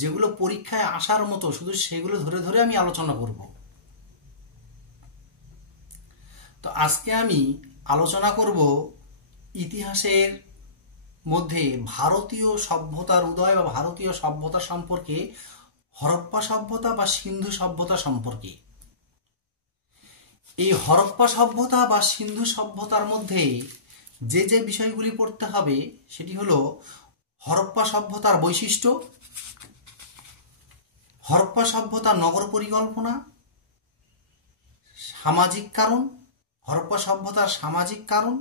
যেগুলো পরীক্ষায় আসার মতো শুধু সেগুলো ধরে ধরে আমি আলোচনা করব। তো আজকে আমি আলোচনা করব ইতিহাসের মধ্যে ভারতীয় সভ্যতার উদয় বা ভারতীয় সভ্যতা সম্পর্কে, হরপ্পা সভ্যতা বা সিন্ধু সভ্যতা সম্পর্কে। এই হরপ্পা সভ্যতা বা সিন্ধু সভ্যতার মধ্যে যে যে বিষয়গুলি পড়তে হবে সেটি হলো হরপ্পা সভ্যতার বৈশিষ্ট্য, হরপ্পা সভ্যতার নগর পরিকল্পনা, সামাজিক কারণ, হরপ্পা সভ্যতার সামাজিক কারণ,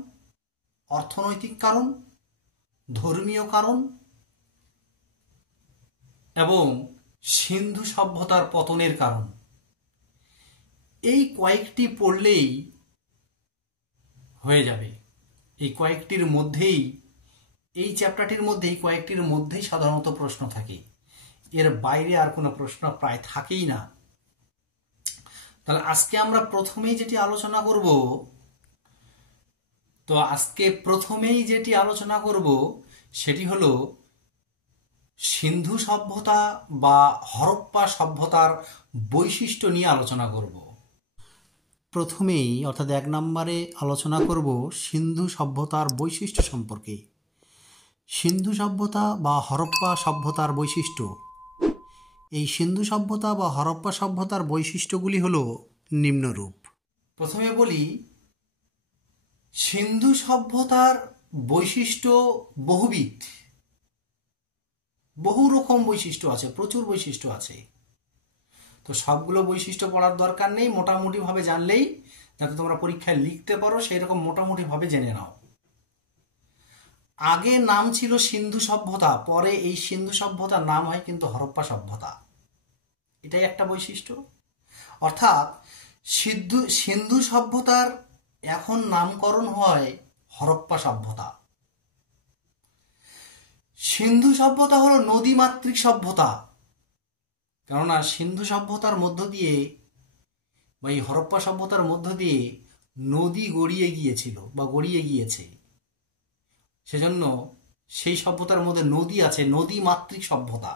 অর্থনৈতিক কারণ, ধর্মীয় কারণ এবং সিন্ধু সভ্যতার পতনের কারণ। এই কয়েকটি পড়লেই হয়ে যাবে। এই কয়েকটির মধ্যেই, এই চ্যাপ্টারটির মধ্যেই কয়েকটির মধ্যেই সাধারণত প্রশ্ন থাকে, এর বাইরে আর কোনো প্রশ্ন প্রায় থাকেই না। তাহলে আজকে আমরা প্রথমেই যেটি আলোচনা করব, সেটি হলো সিন্ধু সভ্যতা বা হরপ্পা সভ্যতার বৈশিষ্ট্য নিয়ে আলোচনা করব। প্রথমেই অর্থাৎ 1 নম্বরে আলোচনা করব সিন্ধু সভ্যতার বৈশিষ্ট্য সম্পর্কে। সিন্ধু সভ্যতা বা হরপ্পা সভ্যতার বৈশিষ্ট্য। এই সিন্ধু সভ্যতা বা হরপ্পা সভ্যতার বৈশিষ্ট্যগুলি হলো নিম্নরূপ। প্রথমে বলি, সিন্ধু সভ্যতার বৈশিষ্ট্য বহুবিধ, বহু রকম বৈশিষ্ট্য আছে, প্রচুর বৈশিষ্ট্য আছে। তো সবগুলো বৈশিষ্ট্য পড়ার দরকার নেই, মোটামুটিভাবে জানলেই, যাতে তোমরা পরীক্ষায় লিখতে পারো সেই রকম মোটামুটিভাবে জেনে নাও। আগে নাম ছিল সিন্ধু সভ্যতা, পরে এই সিন্ধু সভ্যতার নাম হয় কিন্তু হরপ্পা সভ্যতা। এটাই একটা বৈশিষ্ট্য। অর্থাৎ সিন্ধু সভ্যতার এখন নামকরণ হয় হরপ্পা সভ্যতা। সিন্ধু সভ্যতা হলো নদীমাতৃক সভ্যতা, কেননা সিন্ধু সভ্যতার মধ্য দিয়ে বা এই হরপ্পা সভ্যতার মধ্য দিয়ে নদী গড়িয়ে গিয়েছিল বা গড়িয়ে গিয়েছে, সেজন্য সেই সভ্যতার মধ্যে নদী আছে, নদীমাতৃক সভ্যতা।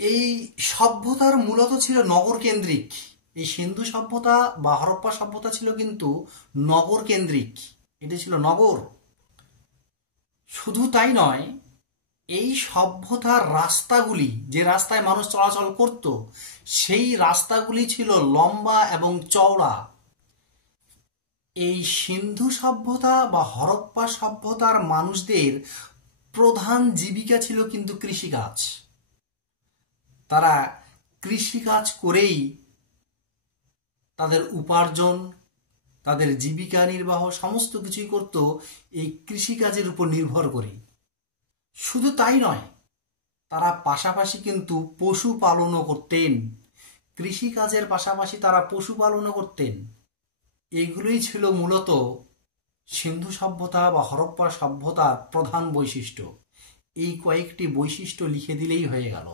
এই সভ্যতার মূলত ছিল নগর কেন্দ্রিক। এই সিন্ধু সভ্যতা বা হরপ্পা সভ্যতা ছিল কিন্তু নগর কেন্দ্রিক, এটি ছিল নগর। শুধু তাই নয়, এই সভ্যতার রাস্তাগুলি, যে রাস্তায় মানুষ চলাচল করত, সেই রাস্তাগুলি ছিল লম্বা এবং চওড়া। এই সিন্ধু সভ্যতা বা হরপ্পা সভ্যতার মানুষদের প্রধান জীবিকা ছিল কিন্তু কৃষিকাজ। তারা কৃষিকাজ করেই তাদের উপার্জন, তাদের জীবিকা নির্বাহ সমস্ত কিছুই করত এই কৃষিকাজের উপর নির্ভর করে। শুধু তাই নয়, তারা পাশাপাশি কিন্তু পশুপালনও করতেন। কৃষিকাজের পাশাপাশি তারা পশুপালনও করতেন। এইগুলোই ছিল মূলত সিন্ধু সভ্যতা বা হরপ্পা সভ্যতার প্রধান বৈশিষ্ট্য। এই কয়েকটি বৈশিষ্ট্য লিখে দিলেই হয়ে গেল।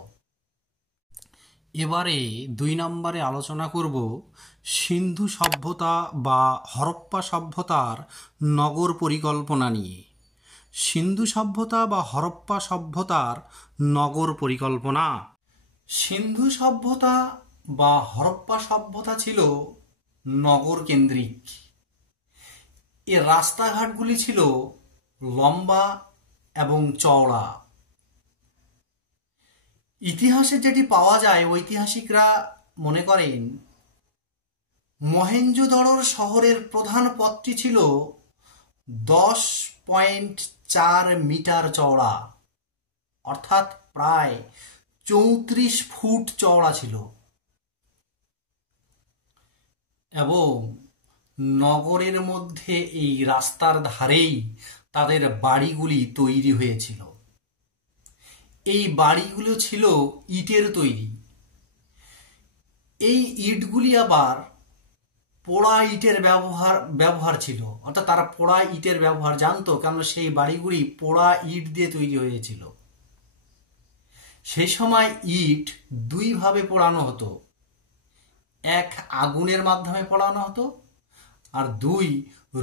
এবারে 2 নম্বরে আলোচনা করব সিন্ধু সভ্যতা বা হরপ্পা সভ্যতার নগর পরিকল্পনা নিয়ে। সিন্ধু সভ্যতা বা হরপ্পা সভ্যতার নগর পরিকল্পনা। সিন্ধু সভ্যতা বা হরপ্পা সভ্যতা ছিল নগর কেন্দ্রিক। এর রাস্তাঘাটগুলি ছিল লম্বা এবং চওড়া। ইতিহাসে যেটি পাওয়া যায়, ঐতিহাসিকরা মনে করেন মহেঞ্জোদড়োর শহরের প্রধান পথটি ছিল 10.4 মিটার চওড়া, অর্থাৎ প্রায় 34 ফুট চওড়া ছিল, এবং নগরের মধ্যে এই রাস্তার ধারেই তাদের বাড়িগুলি তৈরি হয়েছিল। এই বাড়িগুলো ছিল ইটের তৈরি। এই ইটগুলি আবার পোড়া ইটের ব্যবহার ছিল, অর্থাৎ তারা পোড়া ইটের ব্যবহার জানতো, কারণ সেই বাড়িগুলি পোড়া ইট দিয়ে তৈরি হয়েছিল। সেই সময় ইট 2 ভাবে পোড়ানো হতো। 1, আগুনের মাধ্যমে পোড়ানো হতো, আর 2,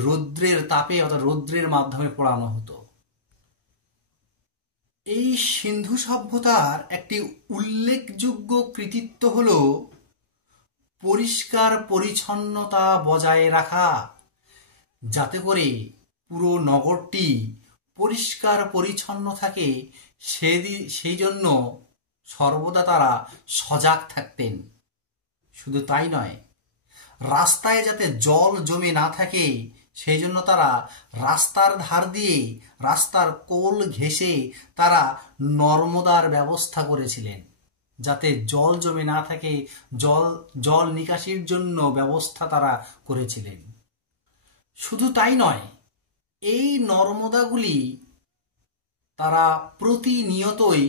রৌদ্রের তাপে অর্থাৎ রৌদ্রের মাধ্যমে পোড়ানো হতো। এই সিন্ধু সভ্যতার একটি উল্লেখযোগ্য কৃতিত্ব হল পরিষ্কার পরিচ্ছন্নতা বজায় রাখা, যাতে করে পুরো নগরটি পরিষ্কার পরিচ্ছন্ন থাকে। সেই জন্য সর্বদা তারা সজাগ থাকতেন। শুধু তাই নয়, রাস্তায় যাতে জল জমে না থাকে সেই জন্য তারা রাস্তার ধার দিয়ে, রাস্তার কোল ঘেঁষে তারা নর্মদার ব্যবস্থা করেছিলেন, যাতে জল জমে না থাকে। জল নিকাশির জন্য ব্যবস্থা তারা করেছিলেন। শুধু তাই নয়, এই নর্মদাগুলি তারা প্রতিনিয়তই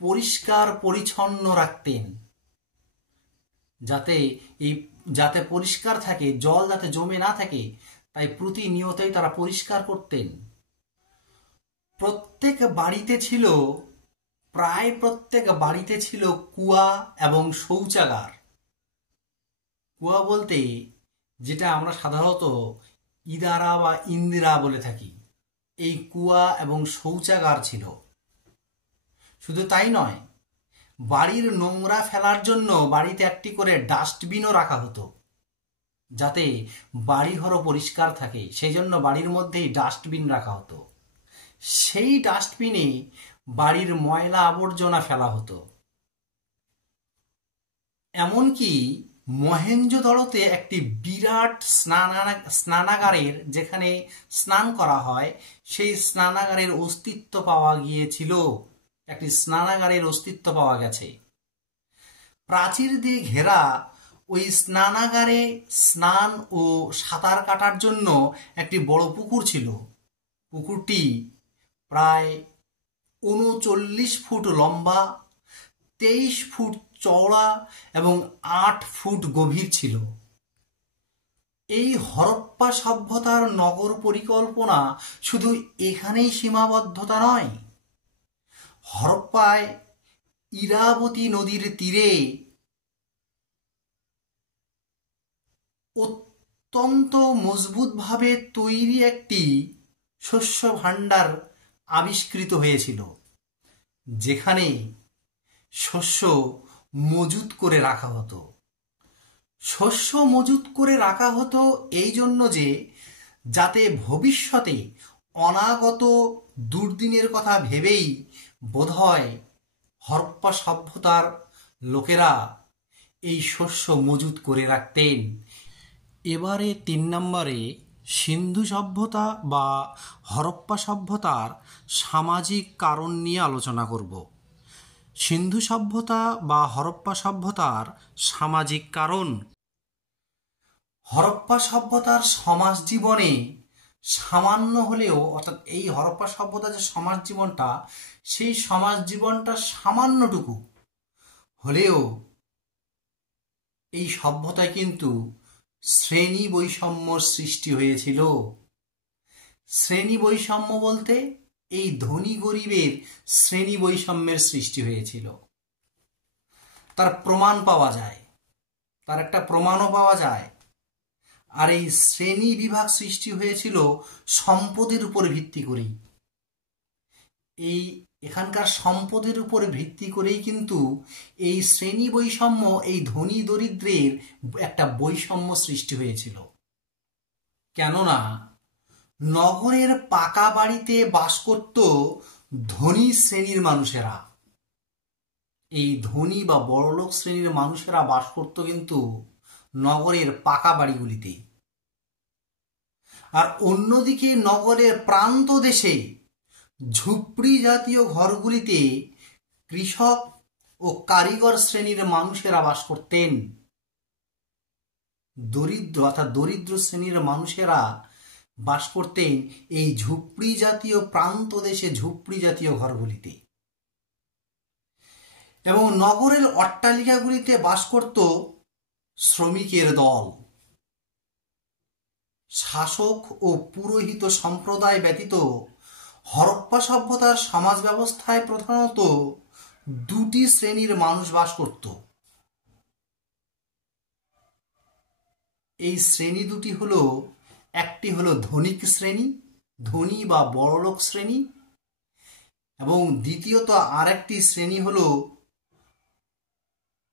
পরিষ্কার পরিচ্ছন্ন রাখতেন, যাতে পরিষ্কার থাকে, জল যাতে জমে না থাকে, তাই প্রতিনিয়তই তারা পরিষ্কার করতেন। প্রায় প্রত্যেক বাড়িতে ছিল কুয়া এবং শৌচাগার। কুয়া বলতে যেটা আমরা সাধারণত ইদারা বা ইন্দিরা বলে থাকি, এই কুয়া এবং শৌচাগার ছিল। শুধু তাই নয়, বাড়ির নোংরা ফেলার জন্য বাড়িতে একটি করে ডাস্টবিনও রাখা হতো, যাতে বাড়িঘরও পরিষ্কার থাকে। সেই জন্য বাড়ির মধ্যেই ডাস্টবিন রাখা হতো। সেই ডাস্টবিনে বাড়ির ময়লা আবর্জনা ফেলা হতো। এমনকি মহেঞ্জোদড়োতে একটি বিরাট স্নানাগারের, যেখানে স্নান করা হয়, সেই স্নানাগারের অস্তিত্ব পাওয়া গিয়েছিল। একটি স্নানাগারের অস্তিত্ব পাওয়া গেছে। প্রাচীর দিয়ে ঘেরা ওই স্নানাগারে স্নান ও সাঁতার কাটার জন্য একটি বড় পুকুর ছিল। পুকুরটি প্রায় ৩৯ ফুট লম্বা, ২৩ ফুট চওড়া এবং ৮ ফুট গভীর ছিল। এই হরপ্পা সভ্যতার নগর পরিকল্পনা শুধু এখানেই সীমাবদ্ধতা নয়। হরপ্পায় ইরাবতী নদীর তীরে অত্যন্ত মজবুতভাবে তৈরি একটি শস্য ভাণ্ডার আবিষ্কৃত হয়েছিল, যেখানে শস্য মজুত করে রাখা হতো। শস্য মজুত করে রাখা হতো এই জন্য যে, যাতে ভবিষ্যতে অনাগত দুর্দিনের কথা ভেবেই বোধহয় হরপ্পা সভ্যতার লোকেরা এই শস্য মজুত করে রাখতেন। এবারে ৩ নম্বরে সিন্ধু সভ্যতা বা হরপ্পা সভ্যতার সামাজিক কারণ নিয়ে আলোচনা করব। সিন্ধু সভ্যতা বা হরপ্পা সভ্যতার সামাজিক কারণ। হরপ্পা সভ্যতার সমাজ জীবনে সামান্য হলেও, অর্থাৎ এই হরপ্পা সভ্যতার যে সমাজ জীবনটা, সেই সমাজ জীবনটা সামান্যটুকু হলেও এই সভ্যতায় কিন্তু শ্রেণী বৈষম্যর সৃষ্টি হয়েছিল। শ্রেণী বৈষম্য বলতে এই ধনী গরিবের শ্রেণী বৈষম্যের সৃষ্টি হয়েছিল। তার প্রমাণ পাওয়া যায়, তার একটা প্রমাণও পাওয়া যায়। আর এই শ্রেণী বিভাগ সৃষ্টি হয়েছিল সম্পদের উপর ভিত্তি করেই। এখানকার সম্পদের উপর ভিত্তি করেই কিন্তু এই শ্রেণী বৈষম্য, এই ধনী দরিদ্রের একটা বৈষম্য সৃষ্টি হয়েছিল। কেননা নগরের পাকা বাড়িতে বাস করত ধনী শ্রেণীর মানুষেরা। এই ধনী বা বড়লোক শ্রেণীর মানুষেরা বাস করত কিন্তু নগরের পাকা বাড়িগুলিতে। আর অন্যদিকে নগরের প্রান্ত দেশে ঝুপড়ি জাতীয় ঘরগুলিতে কৃষক ও কারিগর শ্রেণীর মানুষেরা বাস করতেন। দরিদ্র শ্রেণীর মানুষেরা বাস করতেন এই ঝুপড়ি জাতীয় প্রান্ত দেশে, ঝুপড়ি জাতীয় ঘরগুলিতে। এবং নগরের অট্টালিকাগুলিতে বাস করত শ্রমিকের দল। শাসক ও পুরোহিত সম্প্রদায় ব্যতীত হরপ্পা সভ্যতার সমাজ ব্যবস্থায় প্রধানত 2টি শ্রেণীর মানুষ বাস করত। এই শ্রেণী দুটি হলো, একটি হলো ধনিক শ্রেণী, ধনী বা বড়লোক শ্রেণী, এবং দ্বিতীয়ত আরেকটি শ্রেণী হলো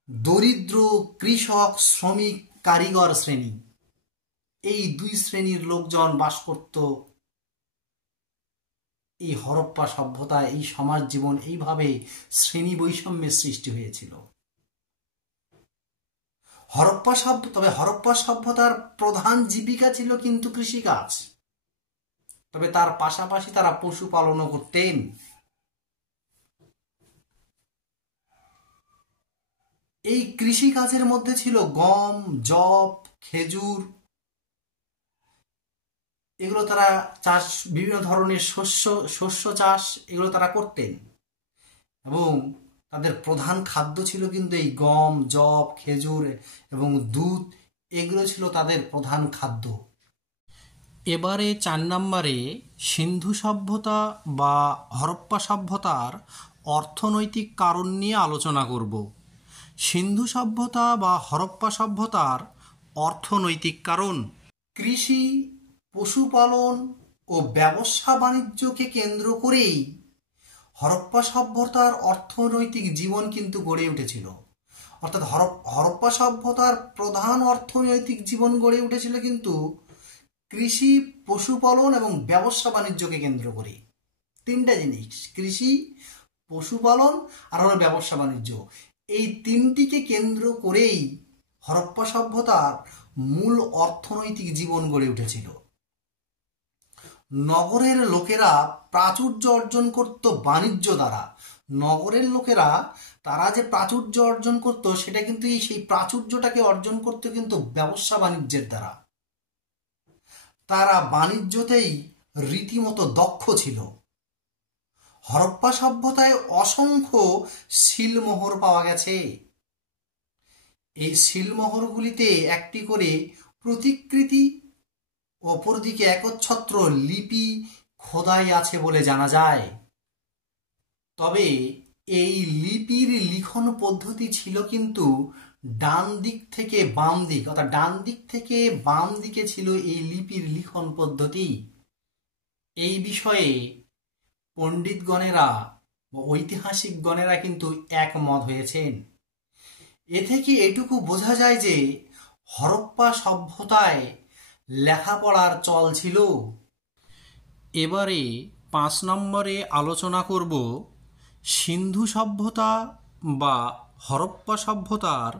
দরিদ্র কৃষক, শ্রমিক, কারিগর শ্রেণী। এই দুই শ্রেণীর লোকজন বাস করত এই হরপ্পা সভ্যতায়। এই সমাজ জীবন এইভাবে শ্রেণী বৈষম্যের সৃষ্টি হয়েছিল। তবে হরপ্পা সভ্যতার প্রধান জীবিকা ছিল কিন্তু কৃষিকাজ। তবে তার পাশাপাশি তারা পশুপালনও করতেন। এই কৃষিকাজের মধ্যে ছিল গম, যব, খেজুর, এগুলো তারা চাষ, বিভিন্ন ধরনের শস্য চাষ এগুলো তারা করতেন। এবং তাদের প্রধান খাদ্য ছিল কিন্তু এই গম, যব, খেজুর এবং দুধ, এগুলো ছিল তাদের প্রধান খাদ্য। এবারে 4 নম্বরে সিন্ধু সভ্যতা বা হরপ্পা সভ্যতার অর্থনৈতিক কারণ নিয়ে আলোচনা করব। সিন্ধু সভ্যতা বা হরপ্পা সভ্যতার অর্থনৈতিক কারণ। কৃষি, পশুপালন ও ব্যবসা বাণিজ্যকে কেন্দ্র করেই হরপ্পা সভ্যতার অর্থনৈতিক জীবন কিন্তু গড়ে উঠেছিল। অর্থাৎ হরপ্পা সভ্যতার প্রধান অর্থনৈতিক জীবন গড়ে উঠেছিল কিন্তু কৃষি, পশুপালন এবং ব্যবসা বাণিজ্যকে কেন্দ্র করে। তিনটা জিনিস, কৃষি, পশুপালন আর হলো ব্যবসা বাণিজ্য, এই তিনটিকে কেন্দ্র করেই হরপ্পা সভ্যতার মূল অর্থনৈতিক জীবন গড়ে উঠেছিল। নগরের লোকেরা প্রাচুর্য অর্জন করত বাণিজ্য দ্বারা। নগরের লোকেরা তারা যে প্রাচুর্য অর্জন করত সেটা কিন্তু সেই প্রাচুর্যটাকে অর্জন করত কিন্তু ব্যবসা বাণিজ্যের দ্বারা। তারা বাণিজ্যতেই রীতিমতো দক্ষ ছিল। হরপ্পা সভ্যতায় অসংখ্য শিলমোহর পাওয়া গেছে। এই শিলমোহরগুলিতে একটি করে প্রতিকৃতি, অপরদিকে একচ্ছত্র লিপি খোদাই আছে বলে জানা যায়। তবে এই লিপির লিখন পদ্ধতি ছিল কিন্তু ডান দিক থেকে বাম দিক, অর্থাৎ ডান দিক থেকে বাম দিকে ছিল এই লিপির লিখন পদ্ধতি। এই বিষয়ে পণ্ডিতগণেরা বা ঐতিহাসিকগণেরা কিন্তু একমত হয়েছেন। এ থেকে এটুকু বোঝা যায় যে হরপ্পা সভ্যতায় লেখাপড়ার চল ছিল। এবারে 5 নম্বরে আলোচনা করব সিন্ধু সভ্যতা বা হরপ্পা সভ্যতার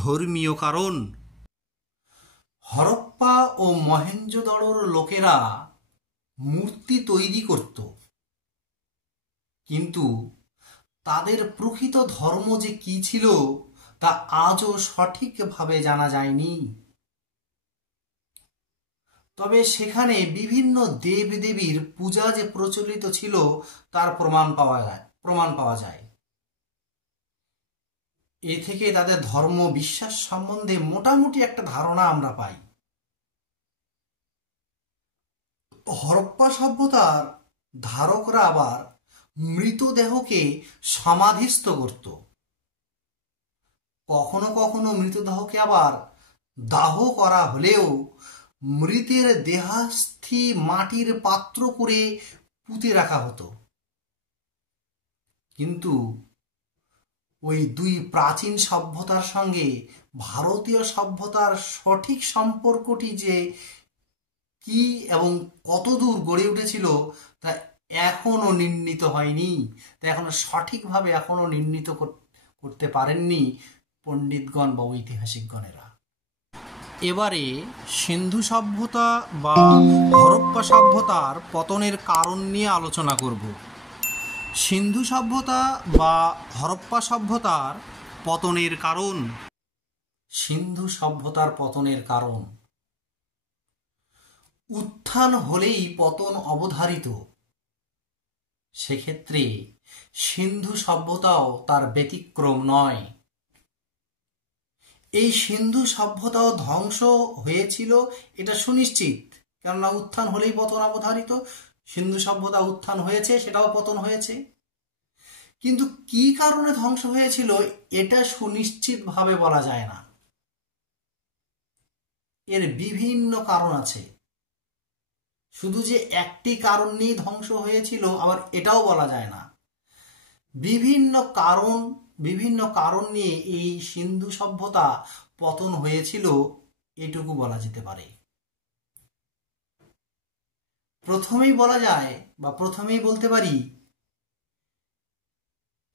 ধর্মীয় কারণ। হরপ্পা ও মহেঞ্জোদড়োর লোকেরা মূর্তি তৈরি করত, কিন্তু তাদের প্রকৃত ধর্ম যে কি ছিল তা আজও সঠিকভাবে জানা যায়নি। তবে সেখানে বিভিন্ন দেবদেবীর পূজা যে প্রচলিত ছিল তার প্রমাণ পাওয়া যায়। এ থেকে তাদের ধর্ম বিশ্বাস সম্বন্ধে মোটামুটি একটা ধারণা আমরা পাই। হরপ্পা সভ্যতার ধারকরা আবার মৃতদেহকে সমাধিস্থ করত। কখনো কখনো মৃতদেহকে আবার দাহ করা হলেও মৃতের দেহাস্থি মাটির পাত্র করে পুঁতে রাখা হতো। কিন্তু ওই দুই প্রাচীন সভ্যতার সঙ্গে ভারতীয় সভ্যতার সঠিক সম্পর্কটি যে কি এবং কতদূর গড়ে উঠেছিল তা এখনো নির্ণীত হয়নি। তা এখনো সঠিকভাবে এখনো নির্ণীত করতে পারেননি পণ্ডিতগণ বা ঐতিহাসিকগণেরা। এবারে সিন্ধু সভ্যতা বা হরপ্পা সভ্যতার পতনের কারণ নিয়ে আলোচনা করব। সিন্ধু সভ্যতা বা হরপ্পা সভ্যতার পতনের কারণ। সিন্ধু সভ্যতার পতনের কারণ। উত্থান হলেই পতন অবধারিত, সেক্ষেত্রে সিন্ধু সভ্যতাও তার ব্যতিক্রম নয়। এই সিন্ধু সভ্যতাও ধ্বংস হয়েছিল এটা সুনিশ্চিত, কেননা উত্থান হলেই পতন অবধারিত। সিন্ধু সভ্যতা উত্থান হয়েছে, সেটাও পতন হয়েছে, কিন্তু কি কারণে ধ্বংস হয়েছিল এটা সুনিশ্চিতভাবে বলা যায় না। এর বিভিন্ন কারণ আছে। শুধু যে একটি কারণ নিয়ে ধ্বংস হয়েছিল আবার এটাও বলা যায় না। বিভিন্ন কারণ নিয়ে এই সিন্ধু সভ্যতা পতন হয়েছিল, এটুকু বলা যেতে পারে। প্রথমেই বলতে পারি,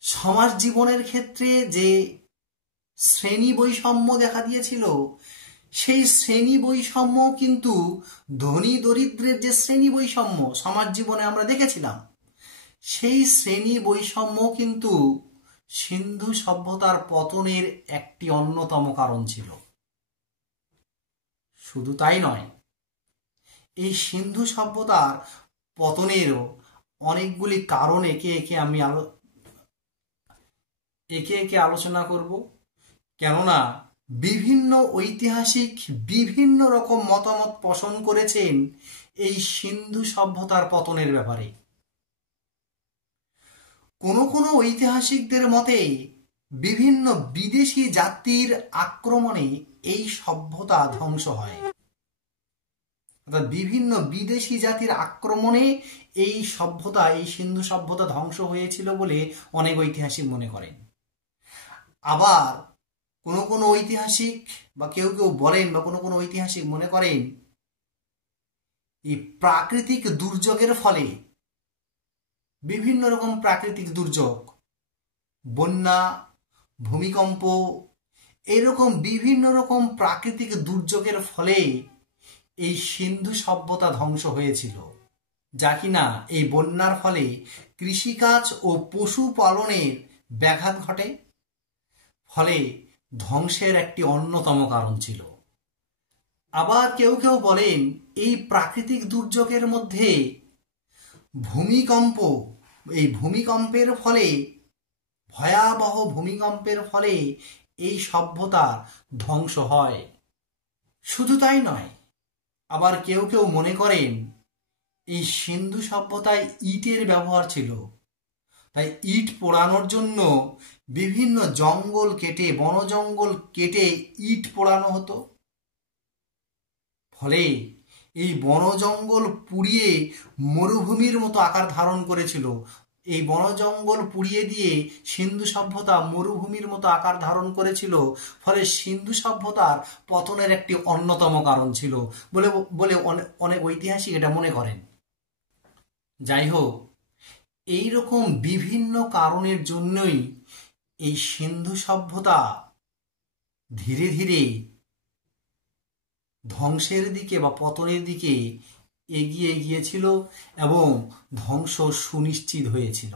সমাজ জীবনের ক্ষেত্রে যে শ্রেণী বৈষম্য দেখা দিয়েছিল, সেই শ্রেণী বৈষম্য কিন্তু ধনী দরিদ্রের যে শ্রেণী বৈষম্য সমাজ জীবনে আমরা দেখেছিলাম, সেই শ্রেণী বৈষম্য কিন্তু সিন্ধু সভ্যতার পতনের একটি অন্যতম কারণ ছিল। শুধু তাই নয়, এই সিন্ধু সভ্যতার পতনেরও অনেকগুলি কারণ একে একে আলোচনা করব। কেননা বিভিন্ন ঐতিহাসিক বিভিন্ন রকম মতামত পোষণ করেছেন এই সিন্ধু সভ্যতার পতনের ব্যাপারে। কোনো ঐতিহাসিকদের মতে বিভিন্ন বিদেশি জাতির আক্রমণে এই সভ্যতা ধ্বংস হয়। অর্থাৎ বিভিন্ন বিদেশি জাতির আক্রমণে এই সিন্ধু সভ্যতা ধ্বংস হয়েছিল বলে অনেক ঐতিহাসিক মনে করেন। আবার কোনো ঐতিহাসিক বা কেউ বলেন বা কোনো ঐতিহাসিক মনে করেন এই প্রাকৃতিক দুর্যোগের ফলে, বিভিন্ন রকম প্রাকৃতিক দুর্যোগ, বন্যা, ভূমিকম্প, এরকম বিভিন্ন রকম প্রাকৃতিক দুর্যোগের ফলে এই সিন্ধু সভ্যতা ধ্বংস হয়েছিল, যা কিনা এই বন্যার ফলে কৃষিকাজ ও পশুপালনের ব্যাঘাত ঘটে, ফলে ধ্বংসের একটি অন্যতম কারণ ছিল। আবার কেউ বলেন এই প্রাকৃতিক দুর্যোগের মধ্যে ভয়াবহ ভূমিকম্পের ফলে এই সভ্যতা ধ্বংস হয়। শুধু তাই নয়, আবার কেউ মনে করেন এই সিন্ধু সভ্যতায় ইটের ব্যবহার ছিল, তাই ইট পোড়ানোর জন্য বিভিন্ন বনজঙ্গল কেটে ইট পোড়ানো হতো, ফলে এই বনজঙ্গল পুড়িয়ে মরুভূমির মতো আকার ধারণ করেছিল। এই বনজঙ্গল পুড়িয়ে দিয়ে সিন্ধু সভ্যতা মরুভূমির মতো আকার ধারণ করেছিল, ফলে সিন্ধু সভ্যতার পতনের একটি অন্যতম কারণ ছিল বলে অনেক ঐতিহাসিক এটা মনে করেন। যাই হোক, এইরকম বিভিন্ন কারণের জন্যই এই সিন্ধু সভ্যতা ধীরে ধীরে ধ্বংসের দিকে বা পতনের দিকে এগিয়ে গিয়েছিল এবং ধ্বংস সুনিশ্চিত হয়েছিল।